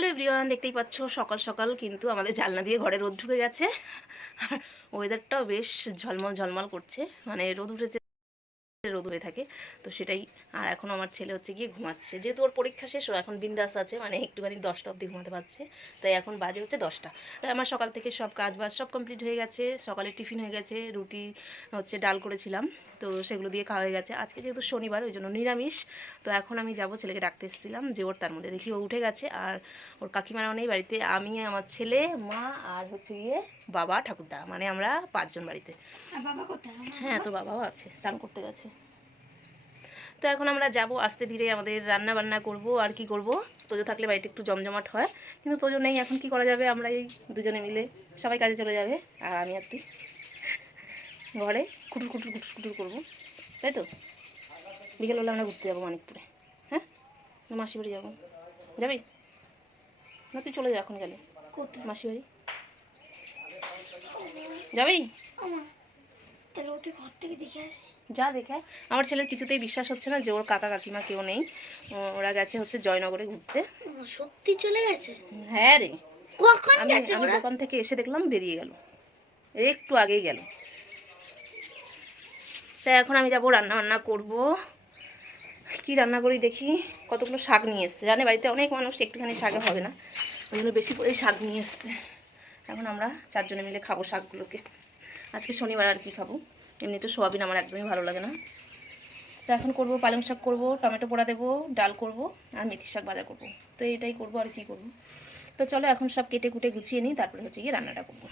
Hello everyone, দেখতেই পাচ্ছ সকাল সকাল কিন্তু আমাদের জানলা দিয়ে ঘরে রোদ ঢুকে গেছে। আর ওয়েদারটাও বেশ ঝলমল ঝলমল করছে, মানে রোদ উঠেছে, রোদ হয়ে থাকে তো সেটাই। আর এখন আমার ছেলে হচ্ছে গিয়ে ঘুমাচ্ছে, যেহেতু ওর পরীক্ষা শেষ, ও এখন বিন্দাস আছে, মানে একটুখানি 10টা অবধি ঘুমাতে পারছে। তাই এখন বাজে হচ্ছে 10টা। তাই আমার সকাল থেকে সব কাজ বাজ সব কমপ্লিট হয়ে গেছে। সকালে টিফিন হয়ে গেছে, রুটি হচ্ছে ডাল করেছিলাম, তো সেগুলো দিয়ে খাওয়া হয়ে গেছে। আজকে যেহেতু শনিবার, ওই জন্য নিরামিষ। তো এখন আমি যাব, ছেলেকে ডাকতে এসেছিলাম যে ওর, তার মধ্যে দেখি ও উঠে গেছে। আর ওর কাকিমারাও নেই বাড়িতে, আমি, আমার ছেলে, মা আর হচ্ছে গিয়ে বাবা ঠাকুরদা, মানে আমরা 5জন বাড়িতে। বাবা কোথায়? হ্যাঁ, তো বাবাও আছে, চান করতে গেছে। তো এখন আমরা যাব আস্তে ধীরে, আমাদের রান্না বান্না করব। আর কি করব, তোজো থাকলে বাড়িটা একটু জমজমাট হয়, কিন্তু তোজো নেই, এখন কি করা যাবে, আমরা এই দুজনে মিলে সবাই কাজে চলে যাবে, আর আমি আর তুই ঘরে কুটুর কুটুর কুটুর কুটুর করবো, তাই তো। বিকেলবেলা আমরা ঘুরতে যাবো মানিকপুরে। হ্যাঁ, না মাসি বাড়ি যাবো, যাবি না? তুই চলে যা এখন, গেলে কোথায়? মাসি বাড়ি যাবি? তাহলে ওকে ঘর থেকে দেখে আসি। যা দেখে। আমার ছেলের কিছুতেই বিশ্বাস হচ্ছে না যে ওর কাকা কাকিমা কেউ নেই। ওরা গেছে হচ্ছে জয়নগরে ঘুরতে। সত্যি চলে গেছে? হ্যাঁ রে, কখন আমি গেছে ওরা? দোকান থেকে এসে দেখলাম বেরিয়ে গেল, একটু আগেই গেল। তাই এখন আমি যাবো, রান্না বান্না করবো। কি রান্না করি দেখি। কতগুলো শাক নিয়ে এসছে, জানে বাড়িতে অনেক মানুষ, একটুখানি শাকে হবে না, ওই জন্য বেশি করেই শাক নিয়ে এসছে। এখন আমরা 4 জনে মিলে খাবো শাকগুলোকে। আজকে শনিবার, আর কি খাবো, এমনি তো সোয়াবিন আমার একদমই ভালো লাগে না। তো এখন করবো পালং শাক করবো, টমেটো পোড়া দেবো, ডাল করবো, আর মেথি শাক ভাজা করবো। তো এটাই করবো, আর কি করবো। তো চলো এখন সব কেটে কুটে গুছিয়ে নিই, তারপরে হচ্ছে গিয়ে রান্নাটা করবো।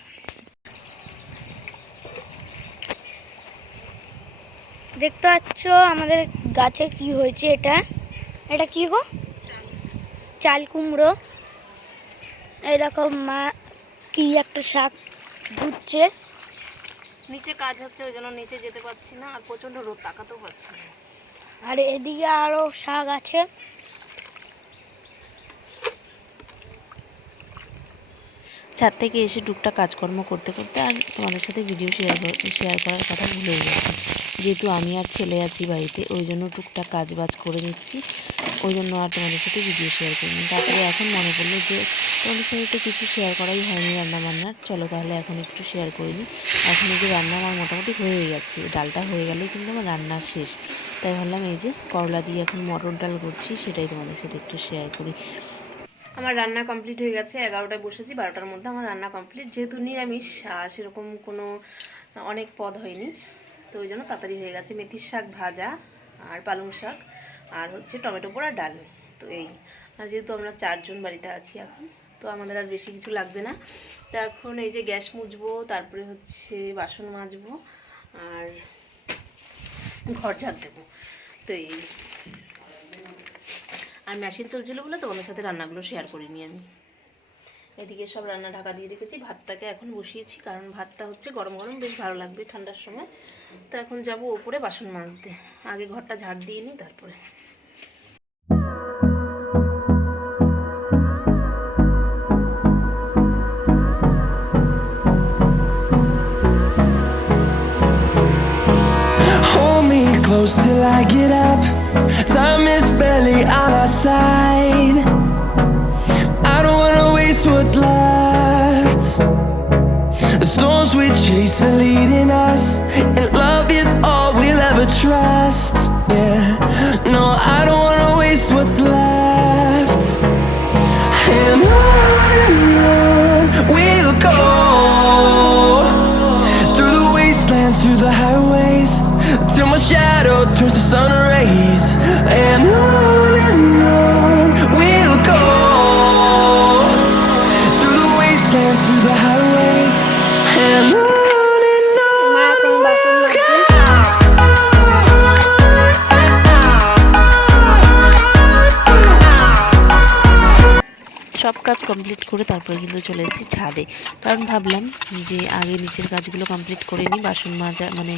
দেখতে পাচ্ছ আমাদের গাছে কি হয়েছে? এটা এটা কি গো? চাল কুমড়ো। এই দেখো মা কি একটা শাক ধুচ্ছে। নিচে কাজ হচ্ছে, ওই জন্য নিচে যেতে পারছি না, আর প্রচণ্ড রোদ, তাকাতেও পারছি না। আর এদিকে আরো শাক আছে। ছাদ থেকে এসে টুকটাক কাজকর্ম করতে করতে আর তোমাদের সাথে ভিডিও শেয়ার করার কথা ভুলেই গেছি। যেহেতু আমি আর ছেলে আছি বাড়িতে, ওই জন্য টুকটাক কাজ বাজ করে নিচ্ছি, ওই জন্য আর তোমাদের সাথে ভিডিও শেয়ার করিনি। তারপরে এখন মনে পড়লো যে তোমাদের সাথে তো কিছু শেয়ার করাই হয়নি রান্নাবান্নার, চলো তাহলে এখন একটু শেয়ার করে নিই। এখন এই যে রান্না আমার মোটামুটি হয়ে গেছে, ডালটা হয়ে গেলেই কিন্তু আমার রান্না শেষ। তাই ভাবলাম এই যে করলা দিয়ে এখন মটর ডাল করছি, সেটাই তোমাদের সাথে একটু শেয়ার করি। আমার রান্না কমপ্লিট হয়ে গেছে, 11টায় বসেছি, 12টার মধ্যে আমার রান্না কমপ্লিট। যেহেতু নিরামিষ, আর সেরকম কোনো অনেক পদ হয়নি, তো ওই জন্য তাড়াতাড়ি হয়ে গেছে। মেথির শাক ভাজা, আর পালং শাক, আর হচ্ছে টমেটো পোড়া ডাল। তো এই, আর যেহেতু আমরা 4 জন বাড়িতে আছি এখন, তো আমাদের আর বেশি কিছু লাগবে না। তো এখন এই যে গ্যাস মুছবো, তারপরে হচ্ছে বাসন মাজবো, আর ঘর ঝাড় দেবো। তো এই, আর মেশিন চলছিল বলে তোমাদের সাথে রান্নাগুলো শেয়ার করিনি আমি। এদিকে সব রান্না ঢাকা দিয়ে রেখেছি, ভাতটাকে এখন বসিয়েছি, কারণ ভাতটা হচ্ছে গরম গরম বেশ ভালো লাগবে ঠান্ডার সময়। তো এখন যাব ওপরে বাসন মাজতে, আগে ঘরটা ঝাড় দিয়ে নিই তারপরে। Hold me close till I get up. Time is barely on our side. I don't wanna waste what's left. The storms we chase are leading us, and love is all we'll ever trust. Yeah, no, I don't wanna waste what's left. And on we'll go, through the wastelands, through the highways, till my shadow turns to sun rays. And on we'll go, through the wastelands, through the highways, and on. মা এখন বাসন মাজছে। সব কাজ complete করে তারপরে কিন্তু চলে এসেছি ছাদে, কারণ ভাবলাম যে আগে নিচের কাজগুলো কমপ্লিট করে নিই, বাসন মাজা মানে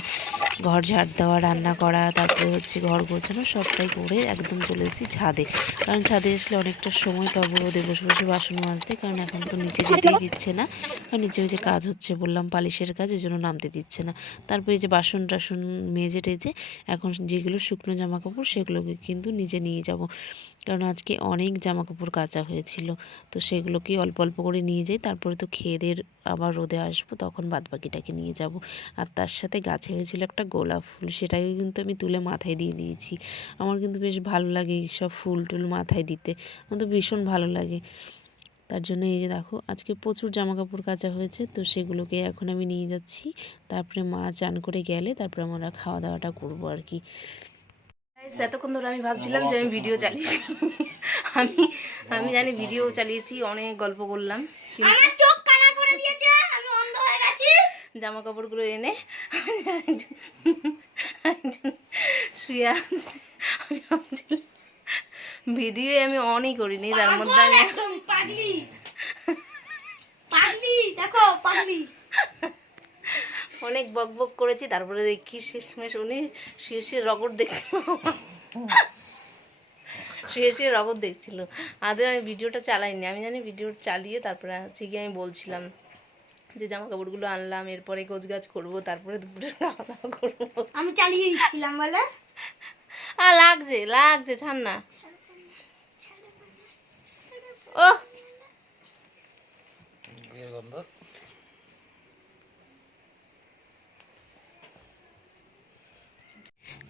ঘর ঝাড় দেওয়া, রান্না করা, তারপরে হচ্ছে ঘর গোছানো সবটাই করে একদম চলে এসেছি ছাদে। কারণ ছাদে আসলে অনেকটা সময় পাবো রোদে বসে বসে বাসন মাজতে, কারণ এখন তো নিচে যেতেই দিচ্ছে না। কারণ নিচে ওই যে কাজ হচ্ছে বললাম, পালিশের কাজ, ওই জন্য নামতে দিচ্ছে না। তারপরে এই যে বাসন টাসন মেজে টেজে এখন যেগুলো শুকনো জামা কাপড় সেগুলোকে কিন্তু নিজে নিয়ে যাব। কারণ আজকে অনেক জামা কাপড় কাচা হয়েছিল, তো সেগুলোকে অল্প অল্প করে নিয়ে যাই। তারপরে তো খেয়ে দিয়ে আবার রোদে আসবো, তখন বাদবাকিটাকে নিয়ে যাব। আর তার সাথে গাছে হয়েছিল একটা গোলাপ ফুল, সেটাকে কিন্তু আমি তুলে মাথায় দিয়ে দিয়েছি। আমার কিন্তু বেশ ভালো লাগে সব ফুল টুল মাথায় দিতে, আমার তো ভীষণ ভালো লাগে। তার জন্য এই যে দেখো আজকে প্রচুর জামা কাপড় কাচা হয়েছে, তো সেগুলোকে এখন আমি নিয়ে যাচ্ছি। তারপরে মা চান করে গেলে তারপরে আমরা খাওয়া দাওয়াটা করবো আর কি। এতক্ষণ ধরে আমি ভাবছিলাম যে আমি ভিডিও চালিয়েছি। আমি আমি জানি ভিডিও চালিয়েছি, অনেক গল্প করলাম, আমার চোখ কানা করে দিয়েছে, আমি অন্ধ হয়ে গেছি। জামা কাপড়গুলো এনে শুয়ে আছে। আমি ভাবছিলাম ভিডিও আমি অনই করিনি, তার মধ্যে আমি একদম পাগলি পাগলি, দেখো পাগলি। অনেক বক বক করেছি। তারপরে দেখি শেষমেশ উনি শুয়ে শুয়ে রগড় দেখছিল, শুয়ে শুয়ে রগড় দেখছিল। আদৌ আমি ভিডিওটা চালাইনি, আমি জানি ভিডিও চালিয়ে তারপরে হচ্ছে গিয়ে আমি বলছিলাম যে জামা কাপড়গুলো আনলাম, এরপরে গোছগাছ করবো, তারপরে দুপুরে খাওয়া দাওয়া করবো। আমি চালিয়ে দিচ্ছিলাম বলে। আর লাগছে লাগছে, ছাড় না। ও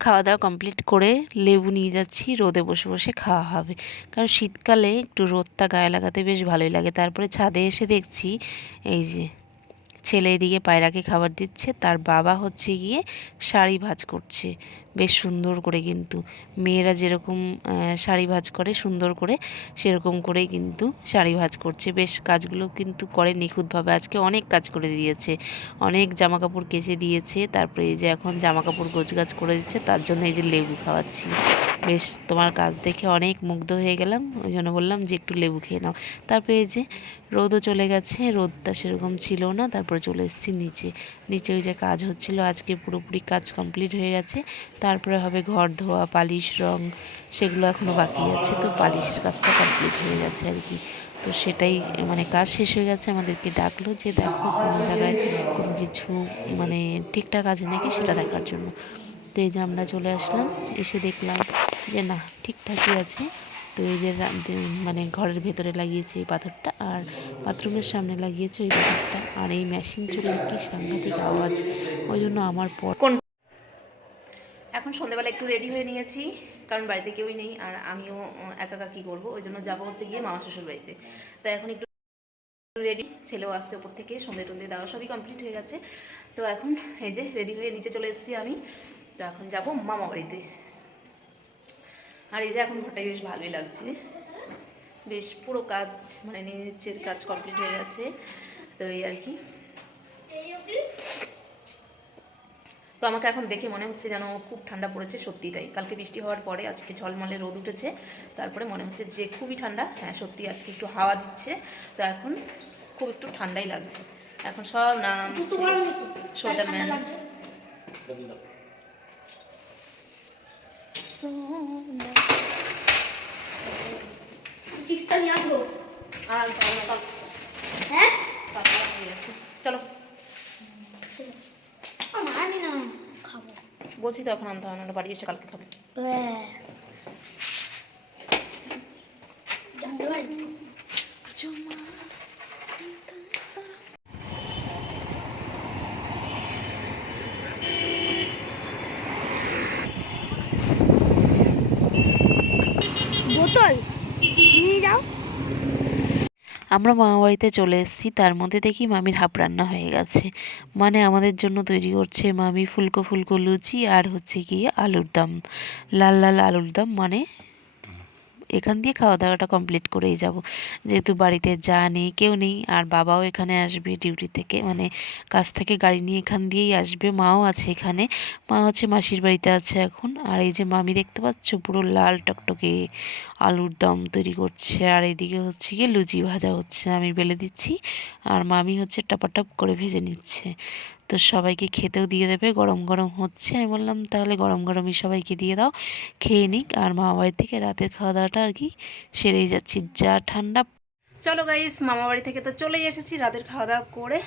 খাওয়া দাওয়া কমপ্লিট করে লেবু নিয়ে যাচ্ছি, রোদে বসে বসে খাওয়া হবে। কারণ শীতকালে একটু রোদটা গায়ে লাগাতে বেশ ভালোই লাগে। তারপরে ছাদে এসে দেখছি এই যে ছেলে এদিকে পায়রাকে খাবার দিচ্ছে, তার বাবা হচ্ছে গিয়ে শাড়ি ভাঁজ করছে বেশ সুন্দর করে। কিন্তু মেয়েরা যেরকম শাড়ি ভাঁজ করে সুন্দর করে, সেরকম করেই কিন্তু শাড়ি ভাঁজ করছে। বেশ কাজগুলো কিন্তু করে নিখুঁতভাবে। আজকে অনেক কাজ করে দিয়েছে, অনেক জামা কাপড় কেচে দিয়েছে। তারপরে এই যে এখন জামা কাপড় গোছগাছ করে দিচ্ছে, তার জন্য এই যে লেবু খাওয়াচ্ছি। বেশ তোমার কাজ দেখে অনেক মুগ্ধ হয়ে গেলাম, ওই জন্য বললাম যে একটু লেবু খেয়ে নাও। তারপরে এই যে রোদও চলে গেছে, রোদটা সেরকম ছিল না। তারপরে চলে এসেছি নিচে। নিচে ওই যে কাজ হচ্ছিল, আজকে পুরোপুরি কাজ কমপ্লিট হয়ে গেছে। তারপরে হবে ঘর ধোয়া, পালিশ, রং, সেগুলো এখনও বাকি আছে। তো পালিশের কাজটা কমপ্লিট হয়ে গেছে আর কি। তো সেটাই মানে কাজ শেষ হয়ে গেছে, আমাদেরকে ডাকলো যে দেখো কোনো জায়গায় কোনো কিছু মানে ঠিকঠাক আছে নাকি সেটা দেখার জন্য। তো এই যে আমরা চলে আসলাম, এসে দেখলাম যে না ঠিকঠাকই আছে। তো এই যে মানে ঘরের ভেতরে লাগিয়েছে এই পাথরটা, আর বাথরুমের সামনে লাগিয়েছে ওই পাথরটা। আর এই মেশিন চললে কি সাংঘাতিক আওয়াজ, ওই জন্য আমার পর এখন সন্ধ্যেবেলা একটু রেডি হয়ে নিয়েছি, কারণ বাড়িতে কেউই নেই আর আমিও একা একা কী করবো, ওই জন্য যাবো হচ্ছে গিয়ে মামা শ্বশুর বাড়িতে। তাই এখন একটু রেডি, ছেলেও আসছে ওপর থেকে, সন্ধ্যে টন্ধে দেওয়া সবই কমপ্লিট হয়ে গেছে। তো এখন এই যে রেডি হয়ে নিচে চলে এসেছি আমি। তো এখন যাবো মামা বাড়িতে। আর এই যে এখন ঘরটাই বেশ ভালোই লাগছে, বেশ পুরো কাজ মানে নিচের কাজ কমপ্লিট হয়ে গেছে। তো এই আর কি। তো আমাকে এখন দেখে মনে হচ্ছে যেন খুব ঠান্ডা পড়েছে, সত্যি তাই। কালকে বৃষ্টি হওয়ার পরে আজকে ঝলমলে রোদ উঠেছে, তারপরে মনে হচ্ছে যে খুবই ঠান্ডা। হ্যাঁ সত্যি আজকে একটু হাওয়া দিচ্ছে, তো এখন খুব একটু ঠান্ডাই লাগছে। এখন সব নাম সোয়েটার ম্যান। আর হ্যাঁ চলো আমি না খাবো, বলছি তো এখন আনতে হবে না, বাড়ি এসে কালকে খাবো। জানতে পারি বোতল নিয়ে যাও। আমরা মামাবাড়িতে চলে এসেছি, তার মধ্যে দেখি মামির হাফ রান্না হয়ে গেছে। মানে আমাদের জন্য তৈরি করছে মামি ফুলকো ফুলকো লুচি, আর হচ্ছে গিয়ে আলুর দম, লাল লাল আলুর দম। মানে এখান দিয়ে খাওয়া দাওয়াটা কমপ্লিট করেই যাব, যেহেতু বাড়িতে যা নেই কেউ নেই। আর বাবাও এখানে আসবে ডিউটি থেকে, মানে কাজ থেকে গাড়ি নিয়ে এখান দিয়েই আসবে। মাও আছে এখানে, মা হচ্ছে মাসির বাড়িতে আছে এখন। আর এই যে মামি দেখতে পাচ্ছ পুরো লাল টকটকে আলুর দম তৈরি করছে, আর এদিকে হচ্ছে গিয়ে লুচি ভাজা হচ্ছে, আমি বেলে দিচ্ছি আর মামি হচ্ছে টাপাটাপ করে ভেজে নিচ্ছে। তো সবাইকে খেতেও দিয়ে দেবে, গরম গরম হচ্ছে। আমি বললাম তাহলে গরম গরমই সবাইকে দিয়ে দাও, খেয়ে নিক। আর মামাবাড়ি থেকে রাতের খাওয়া দাওয়াটা আর কি সেরেই যাচ্ছি, যা ঠান্ডা। চলো গাইস, মামাবাড়ি থেকে তো চলেই এসেছি রাতের খাওয়া দাওয়া করে।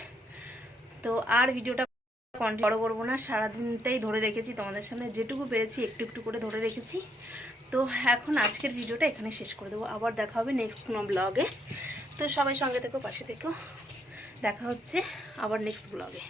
তো আর ভিডিওটা বড় করবো না, সারাদিনটাই ধরে রেখেছি তোমাদের সামনে, যেটুকু পেরেছি একটু একটু করে ধরে রেখেছি। তো এখন আজকের ভিডিওটা এখানে শেষ করে দেবো, আবার দেখা হবে নেক্সট কোনো ব্লগে। তো সবাই সঙ্গে থেকো, পাশে থেকো, দেখা হচ্ছে আবার নেক্সট ব্লগে।